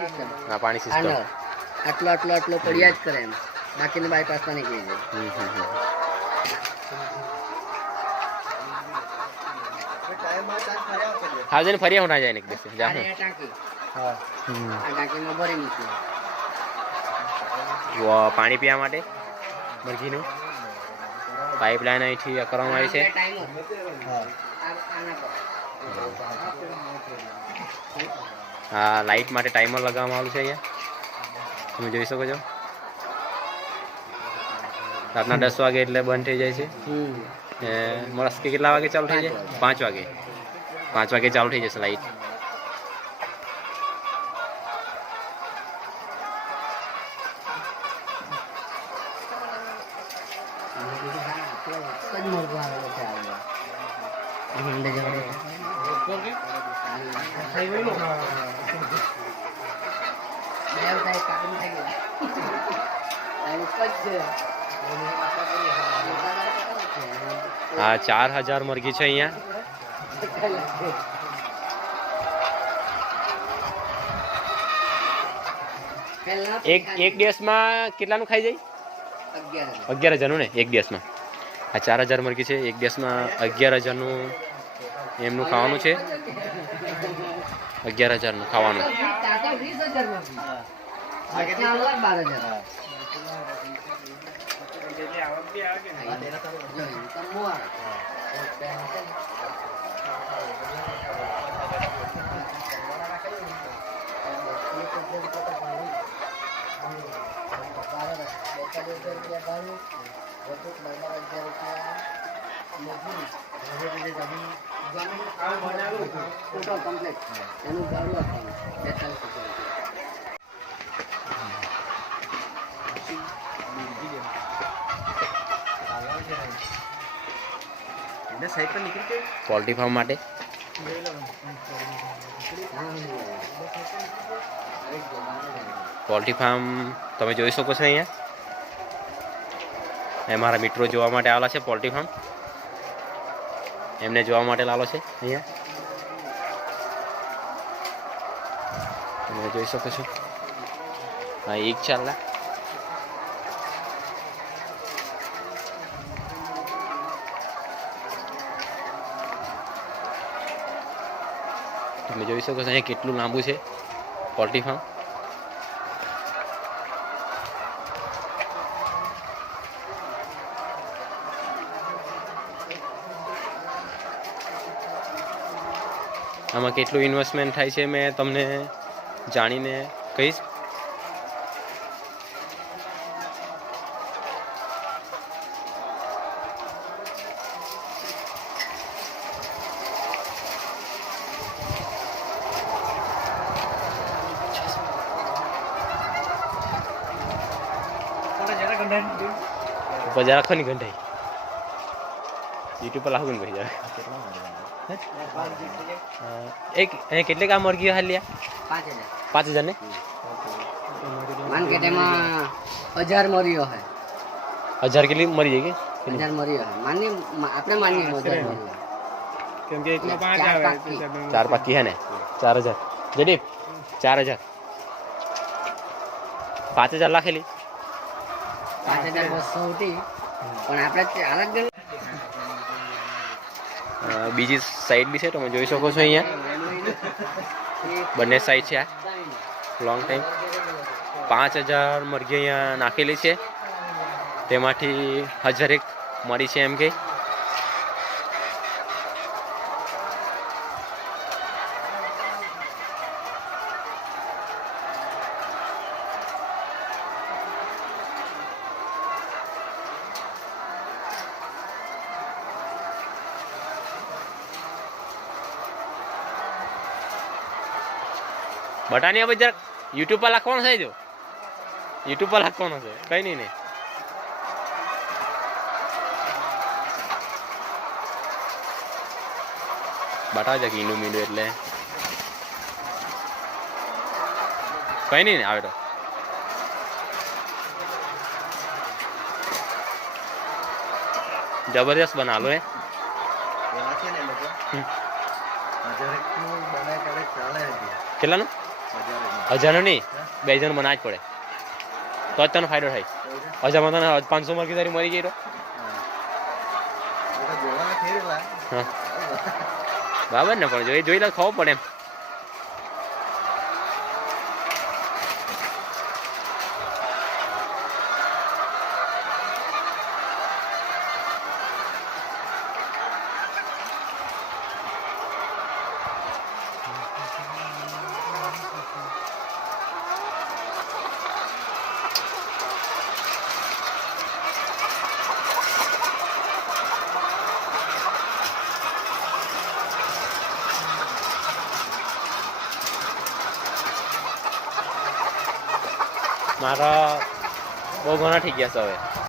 હા પાણી સિસ્ટમ આટલો આટલો આટલો પડ્યા જ કરે એમ, બાકીને બાયપાસમાં નીકળી જાય. હા જઈને ફરી ના જાય ને એક દિવસે જા આ ટાંકી હા આ ટાંકીમાં ભરી મૂક્યું. પાણી પીવા માટે મરઘીનું પાઇપલાઇન અહીંથી કરવામાં આવી છે. હા લાઇટ માટે ટાઈમર લગાવવામાં આવ્યું છે અહીંયા તમે જોઈ શકો છો. રાતના 10 વાગે એટલે બંધ થઈ જાય છે. મળસ કે કેટલા વાગે ચાલુ થઈ જાય? 5 વાગે. 5 વાગે ચાલુ થઈ જશે લાઇટ. હા 4000 મરઘી છે અહીંયા. એક દિવસમાં કેટલાનું ખાઈ જાય? 11,000 નું ને એક દિવસમાં. આ 4000 મરઘી છે, એક દિવસમાં 11,000 નું એમનું ખાવાનું છે. 11,000 નું ખાવાનું. પોલ્ટ્રી ફાર્મ માટે પોલ્ટ્રી ફાર્મ તમે જોઈ શકો છો અહીંયા. એ મારા મિત્રો જોવા માટે આવેલા છે પોલ્ટ્રી ફાર્મ. એમને જોવા માટે લાલો છે અહીંયા તમે જોઈ શકો છો. હા એક ચાલલા તમે જોઈ શકો છો અહીંયા કેટલું લાંબુ છે પોલ્ટ્રી ફાર્મ. આમાં કેટલું ઇન્વેસ્ટમેન્ટ થાય છે મેં તમને જાણીને કહીશ. બજાર આખો ની ગંઢાઈ યુટ્યુબ પર લાવું ને ભાઈ એક કેટલે કામ મરઘી હાલ્યા? 5,000 ને માન કે તેમાં 1000 મર્યો હે. 1000 કેટલી મરી જાય કે 1000 મર્યો હે માની આપણે માની 1000 મર્યો કેમ કે એકમાં 5 આવે 4 પાકી હે ને 4000 જડીપ 4000 5000 લાખેલી 5200 હતી પણ આપણે અલગ બીજી સાઈડ બી છે તમે જોઈ શકો છો અહીંયા બંને સાઈડ છે. આ લોંગ ટાઈમ 5000 મરઘી અહીંયા નાખેલી છે, તેમાંથી 1000 મરી છે એમ કે. બટાની હવે જરાક યુટ્યુબ પર લખવાનો છે, જો યુટ્યુબ પર લખવાનો છે, કઈ નહીં ને. બટા જ ઈંડું મીંડું એટલે કઈ નહીં ને આવે તો. જબરદસ્ત બનાલો હે. કેટલાનું? હજારનો નહીં, 2 હજારનો બનાવવા જ પડે તો જ તને ફાયદો થાય. હજારમાં તને 500 મરઘી તારી મરી ગઈ તો હા બરાબર ને, પણ જોઈ લે ખબર પડે એમ. મારા બહુ ઘણા થઈ ગયા છે હવે.